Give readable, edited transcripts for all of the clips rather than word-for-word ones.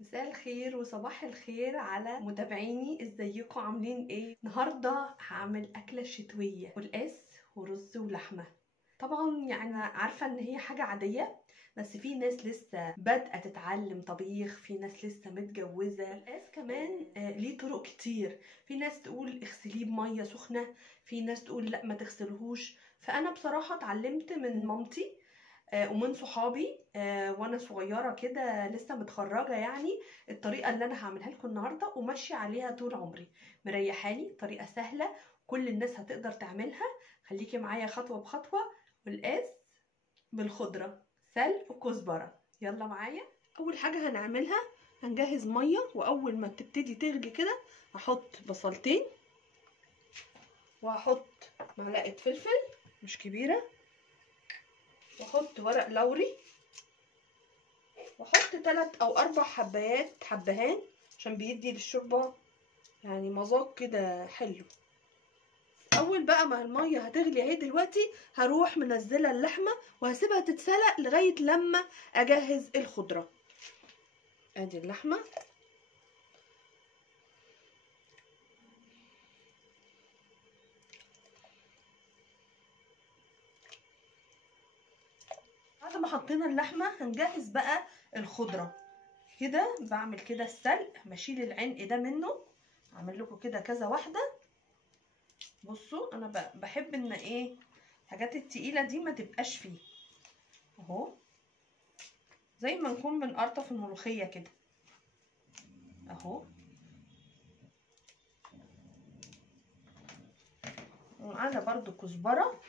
مساء الخير وصباح الخير على متابعيني، ازيكم عاملين ايه؟ النهارده هعمل اكله شتويه، قلقاس ورز ولحمه. طبعا يعني عارفه ان هي حاجه عاديه، بس في ناس لسه بادئه تتعلم طبيخ، في ناس لسه متجوزه. القلقاس كمان ليه طرق كتير. في ناس تقول اغسليه بميه سخنه، في ناس تقول لا ما تغسلهوش. فانا بصراحه اتعلمت من مامتي ومن صحابي وانا صغيره كده لسه متخرجه يعني. الطريقه اللي انا هعملها لكم النهارده وماشيه عليها طول عمري، مريحالي، طريقه سهله كل الناس هتقدر تعملها. خليكي معايا خطوه بخطوه. والقاس بالخضره، سلق وكزبره. يلا معايا. اول حاجه هنعملها، هنجهز ميه، واول ما تبتدي تغلي كده هحط بصلتين، وهحط معلقه فلفل مش كبيره، واحط ورق لوري، واحط 3 أو 4 حبهان عشان بيدي للشوربه يعني مذاق كده حلو. اول بقى ما الميه هتغلي اهي دلوقتي، هروح منزله اللحمه وهسيبها تتسلق لغايه لما اجهز الخضره. ادي اللحمه، بعد ما حطينا اللحمه هنجهز بقى الخضره. كده بعمل كده السلق، بشيل العنق ده منه، اعمل لكم كده كذا واحده. بصوا انا بحب ان ايه، الحاجات التقيله دي ما تبقاش فيه، اهو زي ما نكون بنقرطف الملوخيه كده اهو. ومعانا برضو كزبره،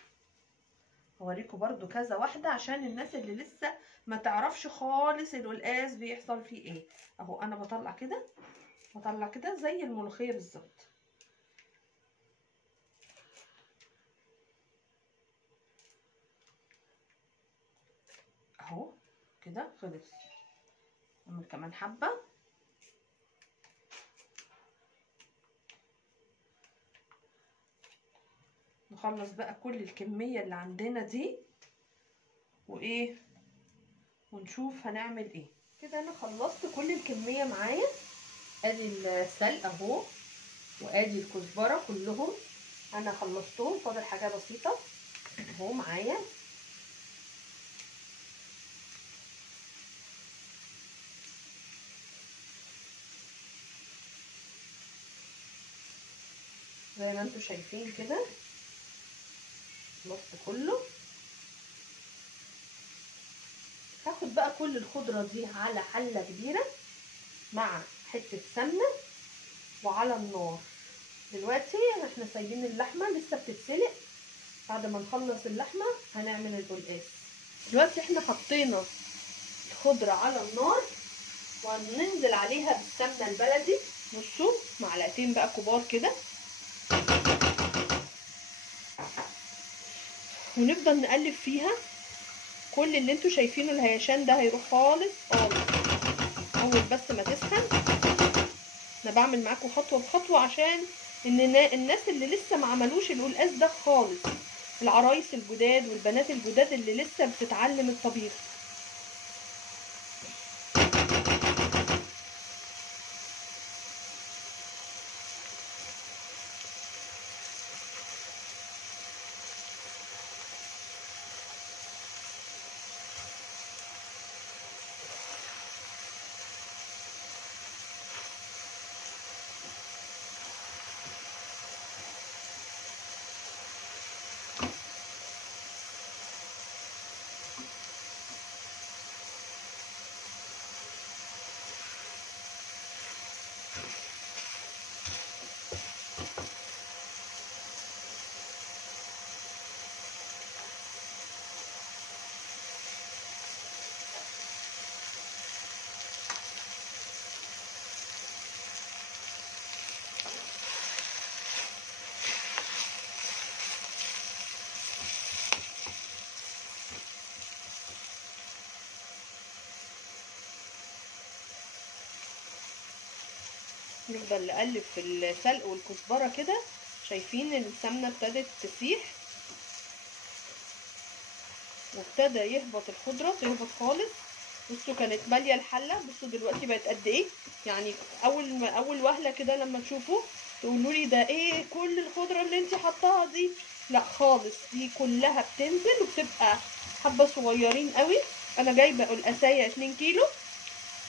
هوريكم برضو كذا واحده عشان الناس اللي لسه ما تعرفش خالص القلقاس بيحصل فيه ايه. اهو انا بطلع كده، بطلع كده زي الملوخيه بالظبط. اهو كده خلص. اعمل كمان حبه. نخلص بقى كل الكميه اللي عندنا دي وايه، ونشوف هنعمل ايه. كده انا خلصت كل الكميه معايا. ادي السلق اهو، وادي الكزبره كلهم انا خلصتهم، فاضل حاجه بسيطه اهو معايا. زي ما انتم شايفين كده خلصت كله. هاخد بقى كل الخضره دي على حله كبيره مع حته سمنه وعلى النار. دلوقتي احنا سايبين اللحمه لسه بتتسلق، بعد ما نخلص اللحمه هنعمل القلقاس. دلوقتي احنا حطينا الخضره على النار وهننزل عليها بالسمنه البلدي. بصوا معلقتين بقى كبار كده، ونفضل نقلب فيها. كل اللي انتوا شايفينه الهيشان ده هيروح خالص خالص اول بس ما تسخن. انا بعمل معاكم خطوه بخطوه عشان ان الناس اللي لسه ما عملوش القلقاس ده خالص، العرايس الجداد والبنات الجداد اللي لسه بتتعلم الطبيخ. نفضل نقلب في السلق والكزبره كده. شايفين السمنه ابتدت تسيح وابتدى يهبط الخضره، تهبط خالص. بصوا كانت ماليه الحله، بصوا دلوقتي بقت قد ايه. يعني اول وهله كده لما تشوفوا تقولوا لي ده ايه كل الخضره اللي انت حطاها دي؟ لا خالص، دي كلها بتنزل وبتبقى حبه صغيرين قوي. انا جايبه القسايه 2 كيلو،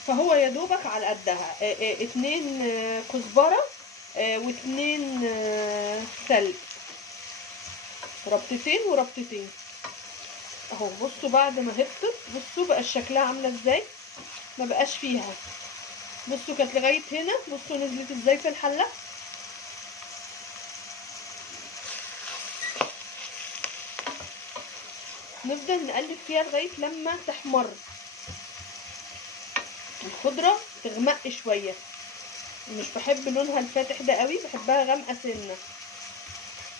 فهو يا دوبك على قدها 2 كزبره و2 سلق، ربطتين وربطتين اهو. بصوا بعد ما هبطت بصوا بقى شكلها عامله ازاي، ما بقاش فيها. بصوا كانت لغايه هنا، بصوا نزلت ازاي في الحله. نفضل نقلب فيها لغايه لما تحمر الخضره، تغمق شويه. مش بحب لونها الفاتح ده قوي، بحبها غامقه سنه.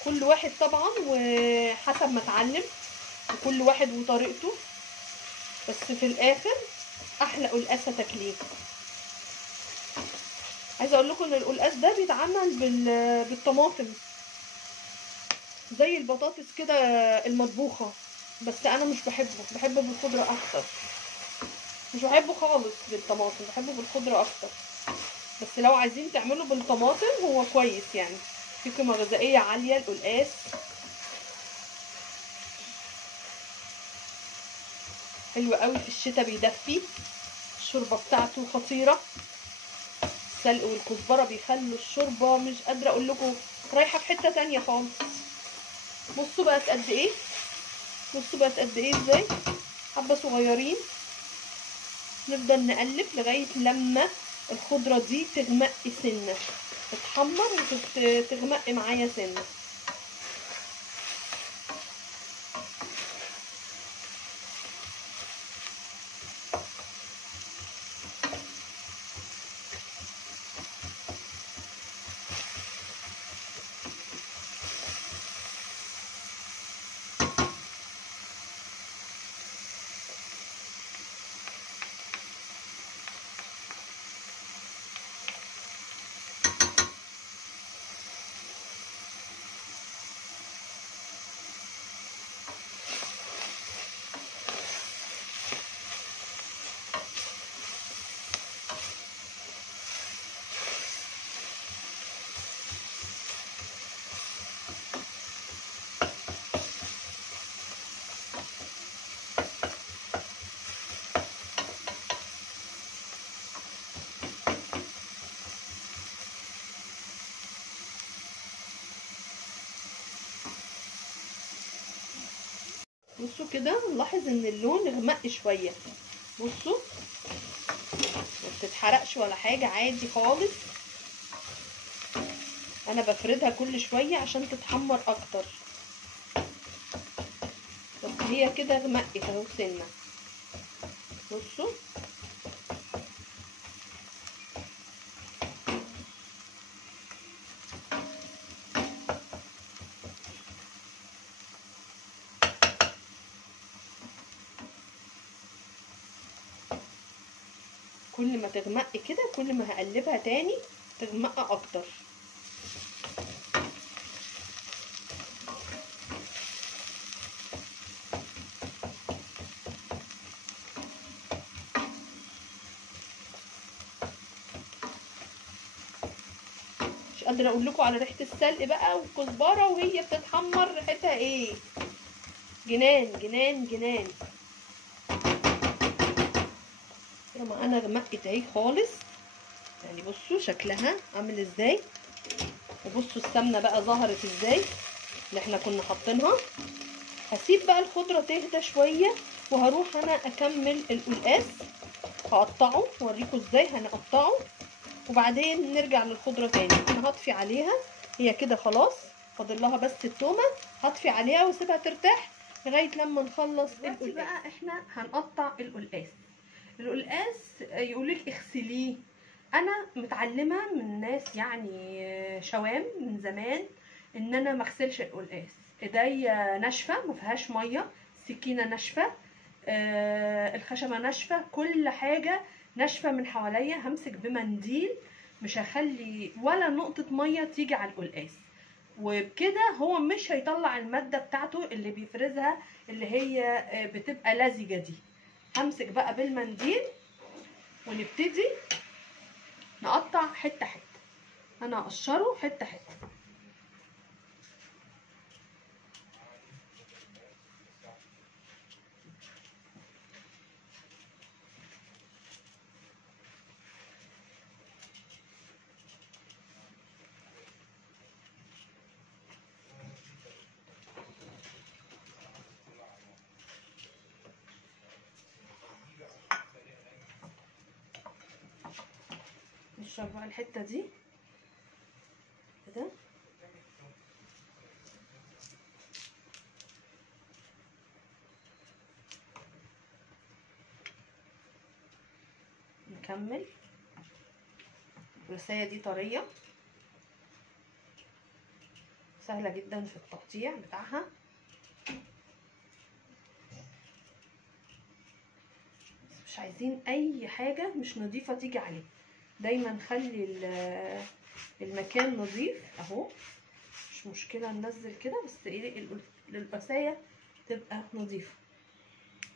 كل واحد طبعا وحسب ما اتعلم، وكل واحد وطريقته، بس في الاخر احلى قلقاسه تاكليه. عايزه اقول لكم ان القلقاس ده بيتعمل بالطماطم زي البطاطس كده المطبوخه، بس انا مش بحبه بالخضره اكتر. مش بحبه خالص بالطماطم، بحبه بالخضره اكتر. بس لو عايزين تعملوا بالطماطم هو كويس، يعني في قيمه غذائيه عاليه القلقاس. حلو قوي في الشتاء، بيدفي. الشوربه بتاعته خطيره، السلق والكزبره بيخلوا الشوربه مش قادره اقول لكم، رايحه في حته تانية خالص. بصوا بقت قد ايه، بصوا بقت قد ايه ازاي، حبه صغيرين. نفضل نقلب لغايه لما الخضره دي تغمق سنه، تتحمر وتغمق معايا سنه. بصوا كده نلاحظ ان اللون غمق شويه. بصوا ما بتتحرقش ولا حاجه، عادي خالص. انا بفردها كل شويه عشان تتحمر اكتر، بس هي كده غمقت اهو سنه. بصوا كل ما تغمق كده كل ما هقلبها تاني تغمق اكتر. مش قادره اقول لكم على ريحه السلق بقى والكزبره وهي بتتحمر، ريحتها ايه، جنان جنان جنان. لما انا غمقت اهي خالص، يعني بصوا شكلها عامل ازاي، وبصوا السمنه بقى ظهرت ازاي اللي احنا كنا حاطينها. هسيب بقى الخضره تهدى شويه وهروح انا اكمل القلقاس. هقطعه واوريكم ازاي هنقطعه، وبعدين نرجع للخضره تاني. انا هطفي عليها، هي كده خلاص فاضل لها بس التومه. هطفي عليها واسيبها ترتاح لغايه لما نخلص القلقاس. بقى احنا هنقطع القلقاس. القلقاس يقولك اغسليه. انا متعلمه من ناس يعني شوام من زمان ان انا ما اغسلش القلقاس. ايديا ناشفه ما فيهاش ميه، السكينه ناشفه، الخشبه ناشفه، كل حاجه ناشفه من حواليا. همسك بمنديل مش هخلي ولا نقطه ميه تيجي على القلقاس، وبكده هو مش هيطلع الماده بتاعته اللي بيفرزها اللي هي بتبقى لزجه دي. همسك بقى بالمنديل ونبتدي نقطع حته حته. انا هقشره حته حته. نقشر بقى الحته دي كده. نكمل. الرسايه دي طريه سهله جدا في التقطيع بتاعها. مش عايزين اي حاجه مش نظيفه تيجي عليه. دايما خلي المكان نظيف اهو. مش مشكله ننزل كده، بس ايه القسايه تبقى نظيفه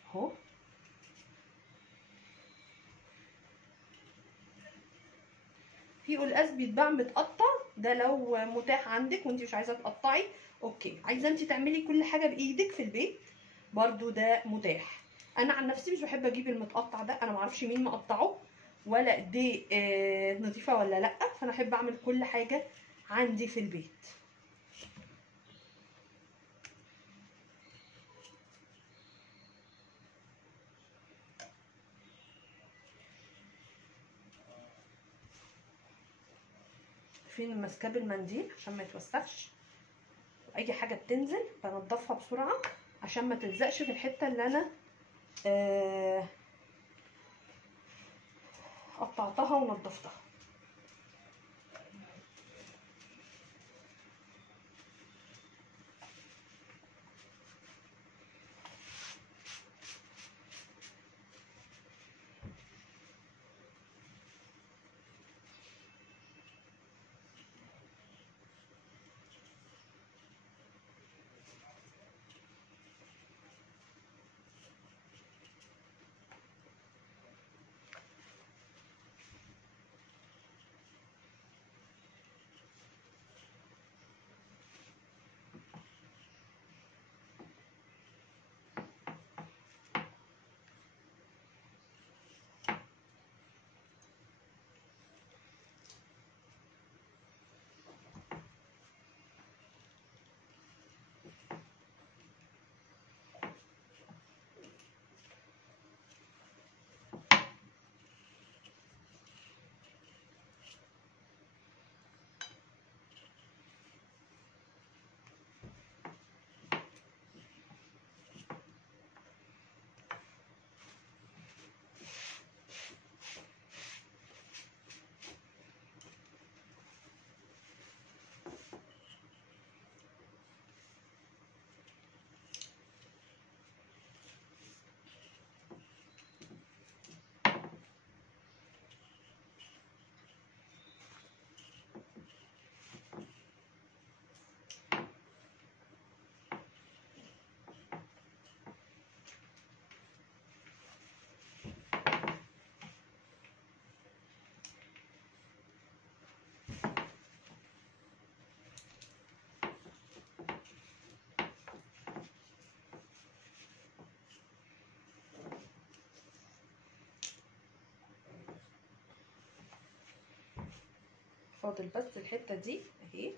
اهو. في قلقاس بيتباع متقطع، ده لو متاح عندك وانت مش عايزه تقطعي اوكي. عايزه انت تعملي كل حاجه بايدك في البيت برضو ده متاح. انا عن نفسي مش بحب اجيب المتقطع ده، انا معرفش مين مقطعه ولا دي نظيفه ولا لا، فانا احب اعمل كل حاجه عندي في البيت. فين ماسكاه بالمنديل عشان ما يتوسخش. اي حاجه بتنزل بنضفها بسرعه عشان ما تلزقش في الحته اللي انا قطعتها ونضفتها. فاضل بس الحته دي اهي.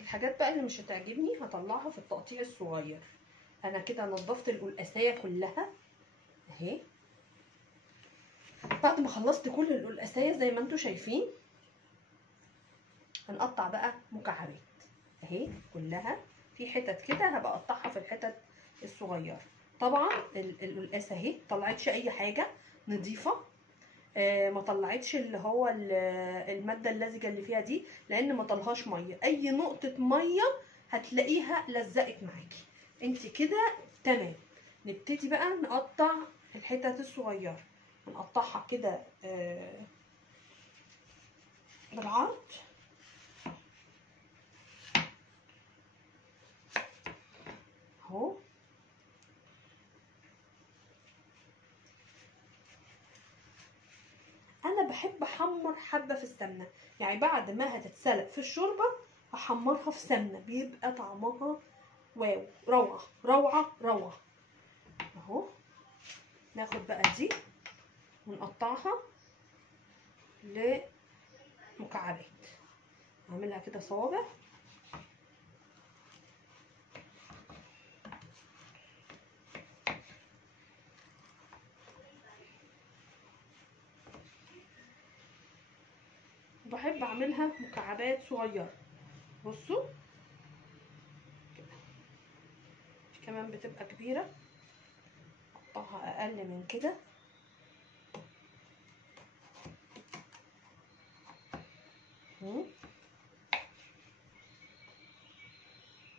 الحاجات بقى اللي مش هتعجبني هطلعها في التقطيع الصغير. انا كده نضفت القلقاسيه كلها اهي. بعد ما خلصت كل القلقاسيه زي ما انتم شايفين هنقطع بقى مكعبات اهي كلها. في حتت كده هبقى اقطعها في الحتت الصغيره. طبعا القلقاسه اهي مطلعتش اي حاجه، نظيفه. ما طلعتش اللي هو الماده اللزجه اللي فيها دي، لان ما طلعهاش ميه. اي نقطه ميه هتلاقيها لزقت معاكي. انت كده تمام. نبتدي بقى نقطع الحتت الصغيره، نقطعها كده بالعرض اهو. انا بحب احمر حبه في السمنه، يعني بعد ما هتتسلق في الشوربه احمرها في سمنه، بيبقى طعمها واو، روعه روعه روعه اهو. ناخد بقى دي ونقطعها لمكعبات، اعملها كده صوابع بحب اعملها مكعبات صغيره. بصوا كده، كمان بتبقى كبيره، اقطعها اقل من كده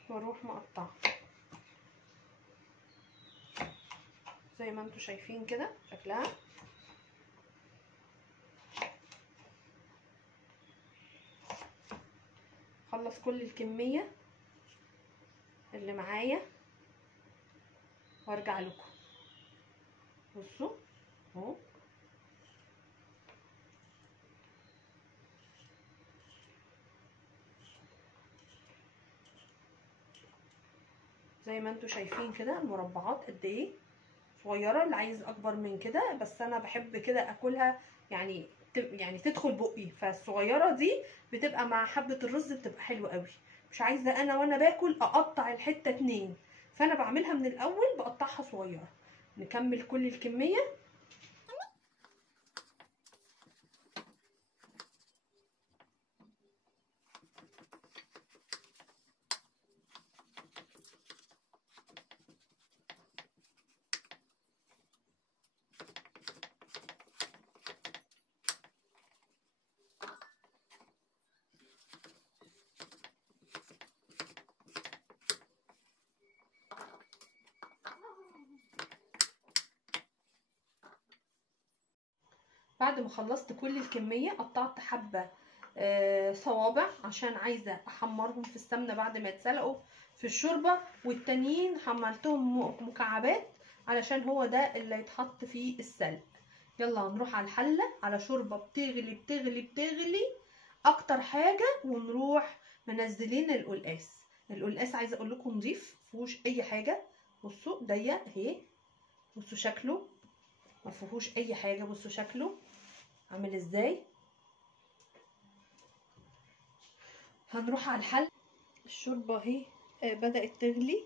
واروح مقطعه زي ما انتوا شايفين كده شكلها. خلص كل الكميه اللي معايا وارجع لكم. بصوا اهو، زي ما انتوا شايفين كده المربعات قد ايه صغيره. اللي عايز اكبر من كده، بس انا بحب كده اكلها يعني تدخل بقي، فالصغيره دي بتبقى مع حبه الرز بتبقى حلوه قوي. مش عايزه انا وانا باكل اقطع الحته اتنين، فانا بعملها من الاول بقطعها صغيره. نكمل كل الكميه. بعد ما خلصت كل الكميه قطعت حبه صوابع عشان عايزه احمرهم في السمنه بعد ما يتسلقوا في الشوربه، والتانيين حملتهم مكعبات علشان هو ده اللي يتحط فيه السلق. يلا هنروح على الحله، على شوربه بتغلي بتغلي بتغلي اكتر حاجه، ونروح منزلين القلقاس. القلقاس عايزه اقول لكم نضيف مفيهوش اي حاجه. بصوا ضيق اهي، بصوا شكله مفيهوش اي حاجه، بصوا شكله عامل ازاي. هنروح على الحل. الشوربه اهي بدأت تغلي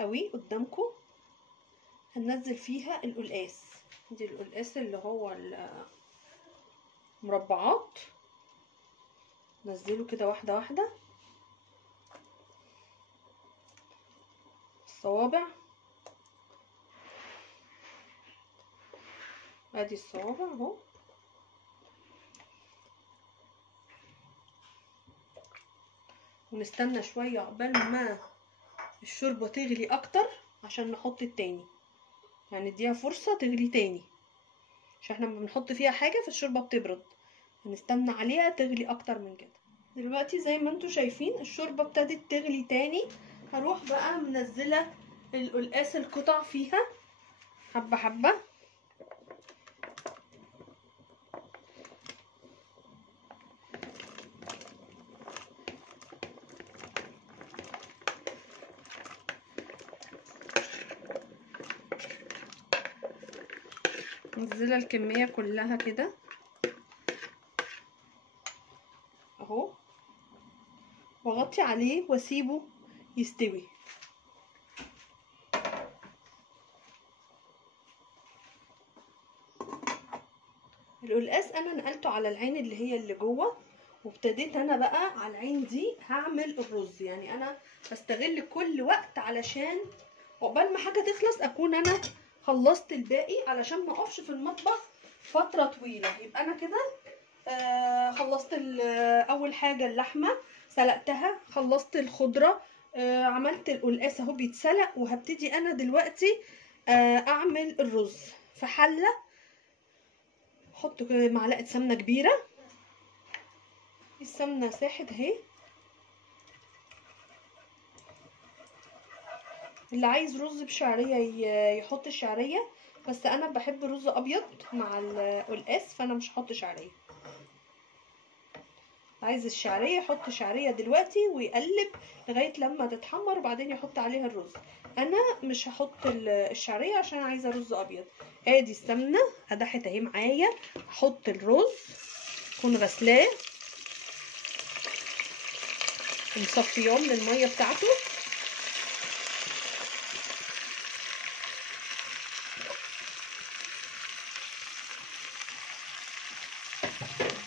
قوي قدامكم. هننزل فيها القلقاس، دي القلقاس اللي هو المربعات. نزله كده واحده واحده الصوابع، ادي الصوابع اهو. ونستنى شويه عقبال ما الشوربه تغلي اكتر عشان نحط التاني، يعني نديها فرصه تغلي تاني، عشان احنا لما بنحط فيها حاجه فالشوربه بتبرد. هنستنى عليها تغلي اكتر من كده. دلوقتي زي ما انتوا شايفين الشوربه ابتدت تغلي تاني. هروح بقى منزله القلقاس القطع فيها حبه حبه. منزله الكميه كلها كده اهو، واغطي عليه واسيبه يستوي. القلقاس انا نقلته على العين اللي هي اللي جوه، وابتديت انا بقى على العين دي هعمل الرز. يعني انا بستغل كل وقت علشان عقبال ما حاجه تخلص اكون انا خلصت الباقي، علشان ما اقفش في المطبخ فتره طويله. يبقى انا كده خلصت اول حاجه اللحمه سلقتها، خلصت الخضره عملت القلقاس اهو بيتسلق، وهبتدي انا دلوقتي اعمل الرز في حله. احط معلقه سمنه كبيره، السمنه ساحت اهي. اللي عايز رز بشعريه يحط الشعريه، بس انا بحب رز ابيض مع القلقاس، فانا مش هحط شعريه. عايز الشعريه يحط شعريه دلوقتي ويقلب لغايه لما تتحمر، وبعدين يحط عليها الرز. انا مش هحط الشعريه عشان عايزه رز ابيض. ادي السمنه قدحت اهي معايا. احط الرز، اكون غسلاه ومصفياه من الميه بتاعته.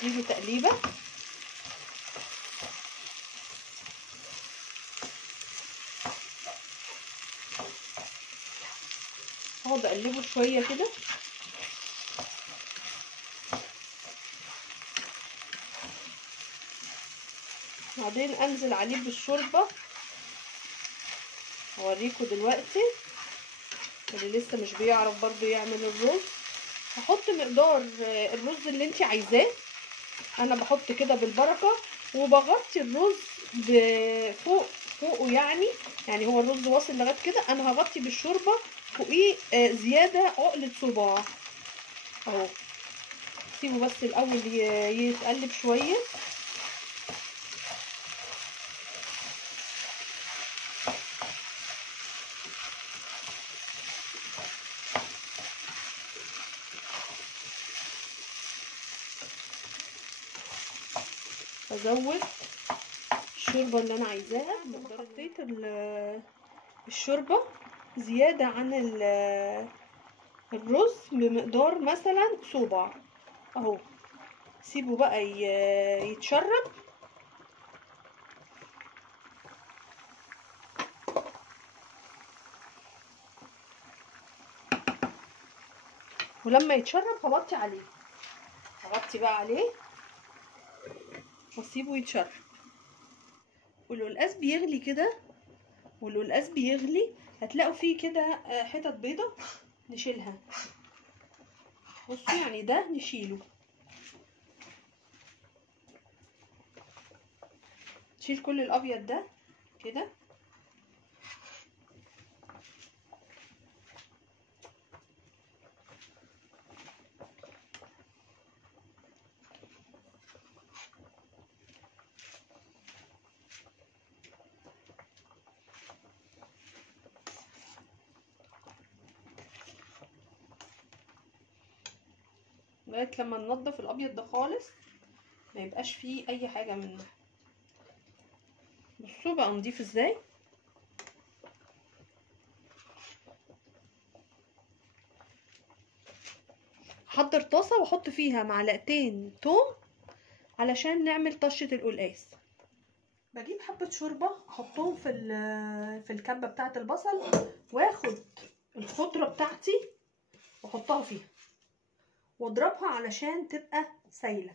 اديله تقليبه. اقعد اقلبه شويه كده. بعدين انزل عليه بالشوربه. اوريكم دلوقتي اللي لسه مش بيعرف برضو يعمل الرز. هحط مقدار الرز اللي انتي عايزاه. انا بحط كده بالبركه، وبغطي الرز فوقه يعني هو الرز واصل لغايه كده، انا هغطي بالشوربه فوقيه زياده عقله صباع اهو. سيبه بس الاول يتقلب شويه. ازود الشوربه اللي انا عايزاها. حطيت الشوربه زياده عن الرز بمقدار مثلا صباع اهو. سيبه بقى يتشرب. ولما يتشرب هغطي عليه. هغطي بقى عليه واسيبه يتشرب. والقلقاس بيغلي كده، والقلقاس بيغلي هتلاقوا فيه كده حتت بيضة نشيلها. بصوا يعني ده نشيله. نشيل كل الابيض ده كده. لغايه لما ننضف الابيض ده خالص ما يبقاش فيه اي حاجه منه. بصوا بقى نضيف ازاي. احضر طاسه واحط فيها معلقتين توم علشان نعمل طشه القلقاس. بجيب حبه شوربه احطهم في الكبه بتاعه البصل، واخد الخضره بتاعتي واحطها فيها واضربها علشان تبقى سايله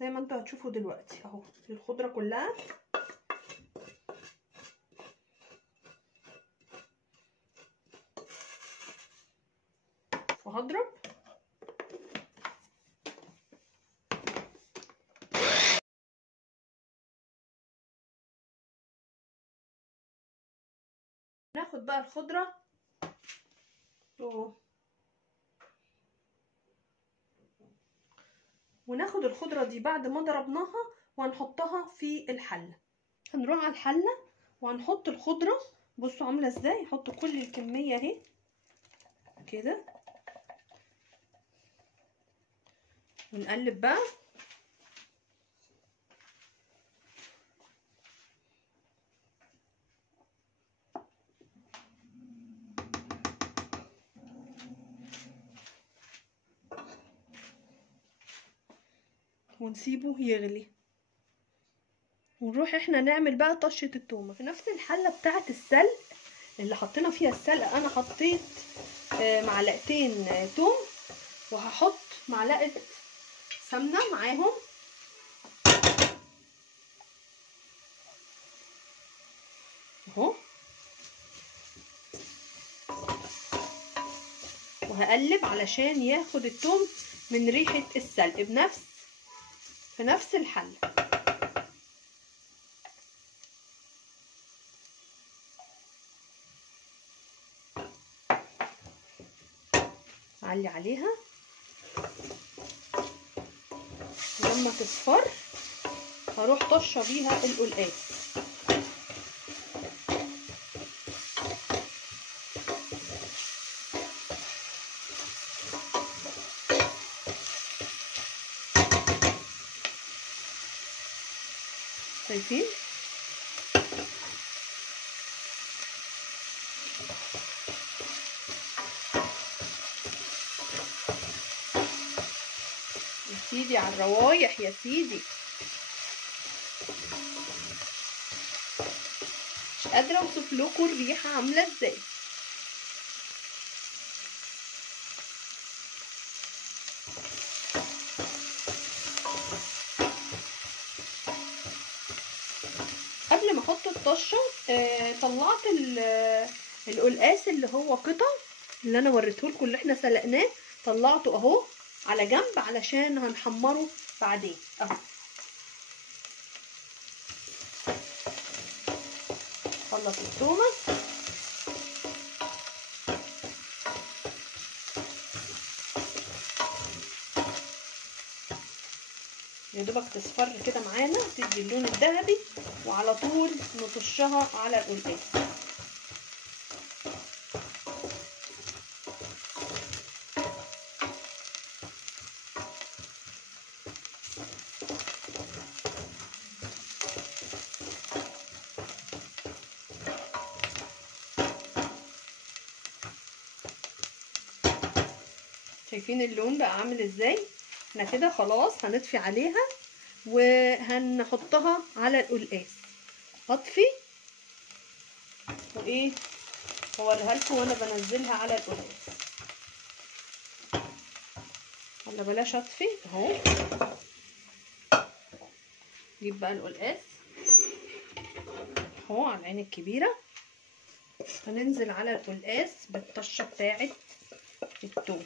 زي ما انتوا هتشوفوا دلوقتي اهو. الخضره كلها وهضرب. ناخد بقى الخضره وناخد الخضره دي بعد ما ضربناها وهنحطها في الحله. هنروح على الحله وهنحط الخضره. بصوا عامله ازاي. نحط كل الكميه اهي كده ونقلب بقى. ونسيبه يغلي، ونروح احنا نعمل بقى طشة التومة في نفس الحلة بتاعة السلق اللي حطينا فيها السلق. انا حطيت معلقتين توم، وهحط معلقة سمنة معاهم. اهو، وهقلب علشان ياخد التوم من ريحة السلق في نفس الحلة. علي عليها لما تصفر هروح طشه بيها القلقاس. شايفين؟ يا سيدي على الروايح يا سيدي، مش قادره اوصف لكم الريحه عامله ازاي. قبل ما احط الطشه طلعت القلقاس اللي هو قطع اللي انا وريتهولكم اللي احنا سلقناه، طلعته اهو على جنب علشان هنحمره بعدين اهو. خلص التومه يا دوبك تصفر كده معانا تدي اللون الذهبي، وعلى طول نطشها على القلقاس. شايفين اللون بقى عامل ازاي؟ احنا كده خلاص هنطفي عليها وهنحطها على القلقاس. هطفي وايه هوريها لكم وانا بنزلها على القلقاس، ولا بلاش اطفي اهو. نجيب بقى القلقاس اهو على العين الكبيره، هننزل على القلقاس بالطشه بتاعه الثوم.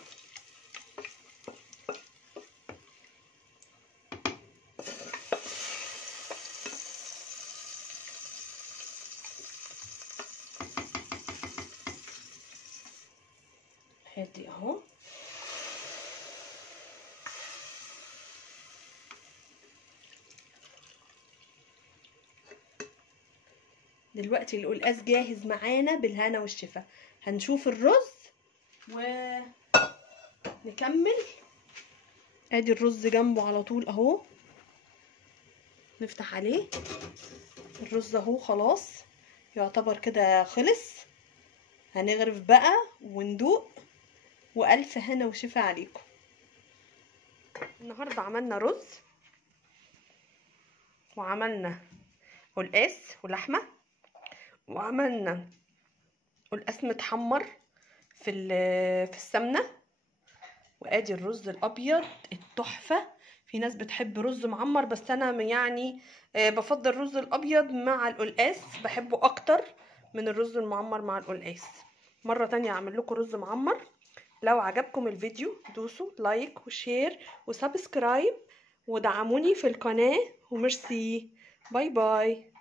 ادي اهو. دلوقتي القلقاس جاهز معانا بالهنا والشفا. هنشوف الرز ونكمل. ادي الرز جنبه على طول اهو، نفتح عليه. الرز اهو خلاص يعتبر كده خلص. هنغرف بقى وندوق، والف هنا وشفا عليكم. النهارده عملنا رز وعملنا قلقاس ولحمه، وعملنا قلقاس متحمر في السمنه، وادي الرز الابيض التحفه. في ناس بتحب رز معمر، بس انا يعني بفضل الرز الابيض مع القلقاس، بحبه اكتر من الرز المعمر مع القلقاس. مره تانية اعمل لكم رز معمر. لو عجبكم الفيديو دوسوا لايك وشير وسبسكرايب ودعموني في القناه، وميرسي. باي باي.